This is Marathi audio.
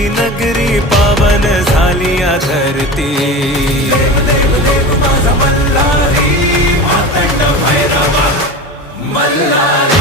विठ्ठलाची नगरी पावन झाली या धरती। देव देव देव माझा मल्हारी, मातंड भैरवा मल्हारी।